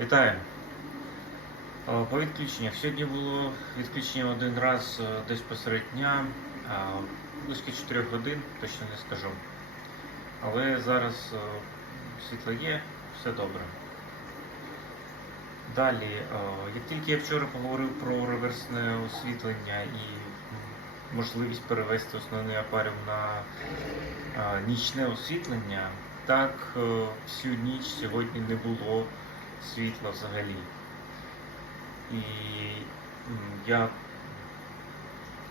Вітаю. По відключеннях. Сьогодні було відключення один раз е, десь посеред дня, близько 4 годин, точно не скажу. Але зараз е, світло є, все добре. Далі, е, як тільки я вчора поговорив про реверсне освітлення і можливість перевести основний акваріум на нічне освітлення, так всю ніч сьогодні не було світла взагалі. І я,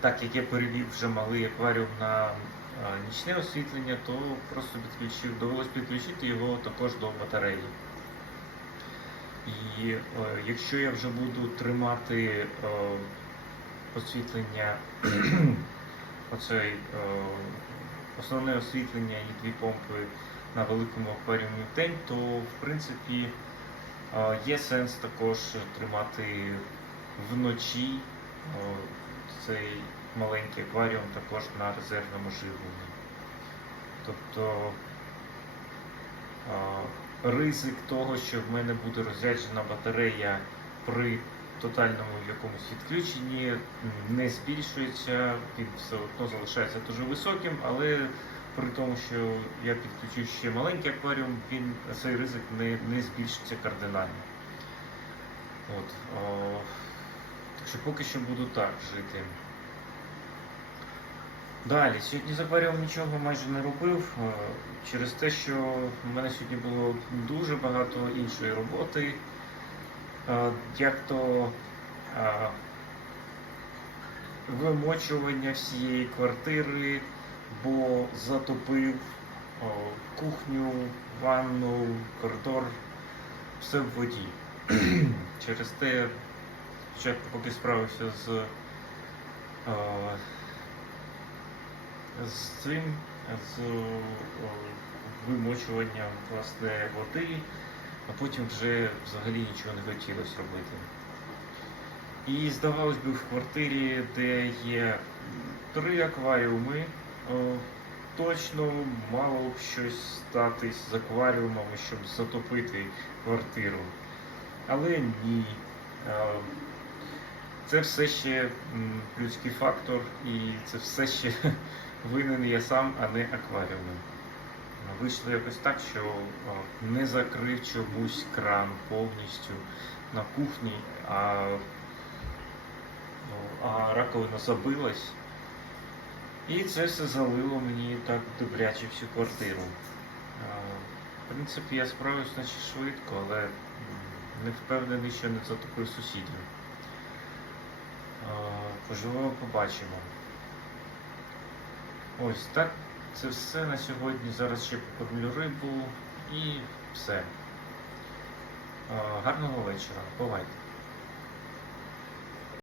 так як я перевів вже малий акваріум на нічне освітлення, то просто підключив, довелось підключити його також до батареї. І е, якщо я вже буду тримати е, освітлення, оцей е, основне освітлення і дві помпи на великому акваріумі в день, то в принципі є сенс також тримати вночі цей маленький акваріум також на резервному живленні. Тобто ризик того, що в мене буде розряджена батарея при тотальному якомусь відключенні не збільшується, він все одно залишається дуже високим, але при тому, що я підключив ще маленький акваріум, він цей ризик не, не збільшиться кардинально. От, о, так що поки що буду так жити. Далі, сьогодні з акваріумом нічого майже не робив, через те, що в мене сьогодні було дуже багато іншої роботи, як то вимочування всієї квартири, бо затопив о, кухню, ванну, коридор, все в воді. Через те, що поки справився з, е, з цим, з о, вимочуванням власне води, а потім вже взагалі нічого не хотілося робити. І здавалось би, в квартирі, де є три акваріуми, о, точно мало б щось статись з акваріумами, щоб затопити квартиру. Але ні. Е, Це все ще людський фактор, і це все ще винен я сам, а не акваріуми. Вийшло якось так, що не закрив чомусь кран повністю на кухні, а, ну, а раковина забилась. І це все залило мені так добряче всю квартиру. В принципі, я справився наче швидко, але не впевнений, що не затопив сусідів. А, Поживемо, побачимо. Ось так. Це все на сьогодні. Зараз ще покормлю рибу і все. Гарного вечора. Бувайте.